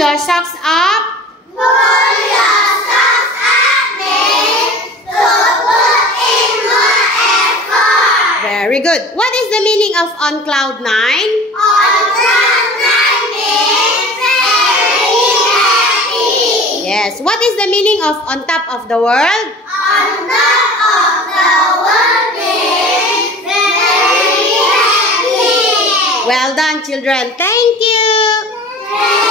your socks up. Pull your socks up means to put in more effort. Very good. What is the meaning of on cloud 9? On cloud 9 means very happy. Yes. What is the meaning of on top of the world? On top of the world means very happy. Well done, children. Thank you.